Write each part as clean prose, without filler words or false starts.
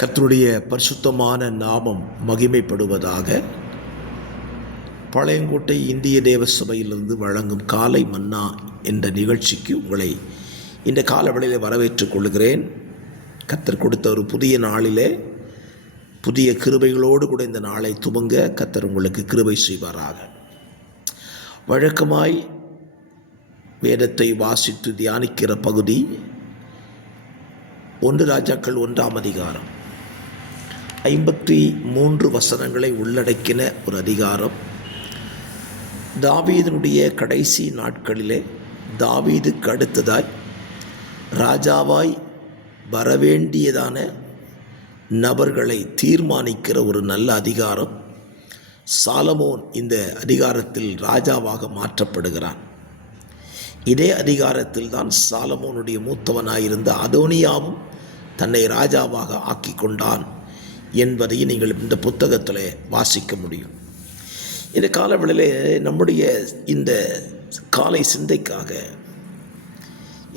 கர்த்தருடைய பரிசுத்தமான நாமம் மகிமைப்படுவதாக. பாளையங்கோட்டை இந்திய தேவ சபையிலிருந்து வழங்கும் காலை மன்னா என்ற நிகழ்ச்சிக்கு உங்களை இந்த காலவெளியில் வரவேற்றுக் கொள்கிறேன். கர்த்தர் கொடுத்த ஒரு புதிய நாளிலே புதிய கிருபைகளோடு கூட இந்த நாளை துவங்க கர்த்தர் உங்களுக்கு கிருபை செய்வாராக. வழக்கமாய் வேதத்தை வாசித்து தியானிக்கிற பகுதி 1 ராஜாக்கள் 1ஆம் அதிகாரம் 53 வசனங்களை உள்ளடக்கின ஒரு அதிகாரம். தாவீதினுடைய கடைசி நாட்களிலே தாவீதுக்கு அடுத்ததாய் ராஜாவாய் வரவேண்டியதான நபர்களை தீர்மானிக்கிற ஒரு நல்ல அதிகாரம். சாலமோன் இந்த அதிகாரத்தில் ராஜாவாக மாற்றப்படுகிறான். இதே அதிகாரத்தில் தான் சாலமோனுடைய மூத்தவனாயிருந்த அதோனியாவும் தன்னை ராஜாவாக ஆக்கி கொண்டான் என்பதை நீங்கள் இந்த புத்தகத்தில் வாசிக்க முடியும். இந்த காலவெளியிலே நம்முடைய இந்த காலை சிந்தைக்காக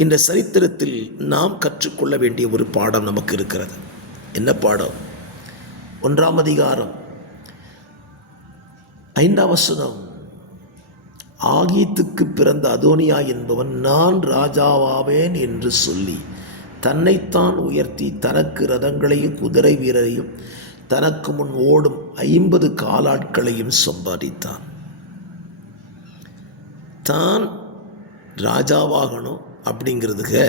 இந்த சரித்திரத்தில் நாம் கற்றுக்கொள்ள வேண்டிய ஒரு பாடம் நமக்கு இருக்கிறது. என்ன பாடம்? 1ஆம் அதிகாரம் 5ஆம் வசனம். ஆகீத்துக்கு பிறந்த அதோனியா என்பவன் நான் ராஜாவாவேன் என்று சொல்லி தன்னைத்தான் உயர்த்தி தனக்கு ரதங்களையும் குதிரை வீரரையும் தனக்கு முன் ஓடும் 50 காலாட்களையும் சம்பாதித்தான். தான் ராஜாவாகணும் அப்படிங்கிறதுக்கு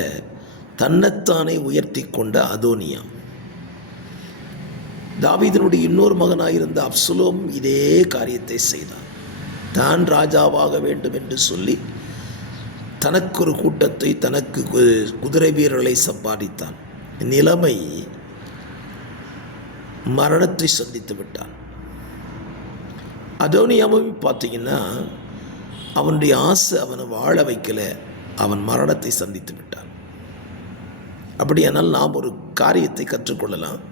தன்னைத்தானே உயர்த்தி கொண்ட அதோனியா. தாவீதினுடைய இன்னொரு மகனாயிருந்த அப்சலோம் இதே காரியத்தை செய்தான். தான் ராஜாவாக வேண்டும் என்று சொல்லி தனக்கு ஒரு கூட்டத்தை, தனக்கு குதிரை வீரர்களை சம்பாதித்தான். நிலைமை மரணத்தை சந்தித்து விட்டான். அதோனியாவும் பார்த்தீங்கன்னா அவனுடைய ஆசை அவனை வாழ வைக்கல, அவன் மரணத்தை சந்தித்து விட்டான். அப்படியானால் நாம் ஒரு காரியத்தை கற்றுக்கொள்ளலாம்.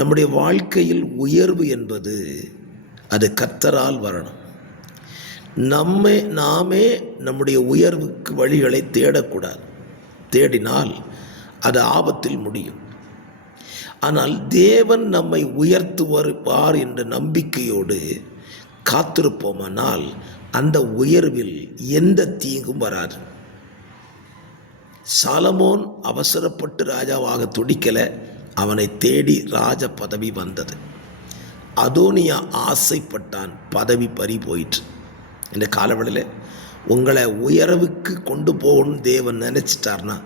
நம்முடைய வாழ்க்கையில் உயர்வு என்பது அது கர்த்தரால் வரணும். நாமே நம்முடைய உயர்வுக்கு வழிகளை தேடக்கூடாது. தேடினால் அது ஆபத்தில் முடியும். ஆனால் தேவன் நம்மை உயர்த்துவார் என்ற நம்பிக்கையோடு காத்திருப்போமானால் அந்த உயர்வில் எந்த தீங்கும் வராது. சாலமோன் அவசரப்பட்டு ராஜாவாக துடிக்கல, அவனை தேடி ராஜ பதவி வந்தது. அதோனியா ஆசைப்பட்டான், பதவி பறி போயிற்று. இந்த காலவெளியில் உங்களை உயர்வுக்கு கொண்டு போகணும் தேவன் நினச்சிட்டார்னா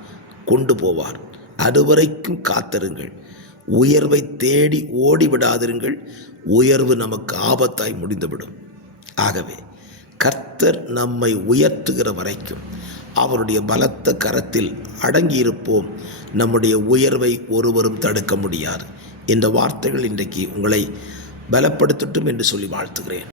கொண்டு போவார். அதுவரைக்கும் காத்திருங்கள். உயர்வை தேடி ஓடிவிடாதிருங்கள். உயர்வு நமக்கு ஆபத்தாய் முடிந்துவிடும். ஆகவே கர்த்தர் நம்மை உயர்த்துகிற வரைக்கும் அவருடைய பலத்த கரத்தில் அடங்கியிருப்போம். நம்முடைய உயர்வை ஒருவரும் தடுக்க முடியாது. இந்த வார்த்தைகள் இன்றைக்கு உங்களை பலப்படுத்தட்டும் என்று சொல்லி வாழ்த்துகிறேன்.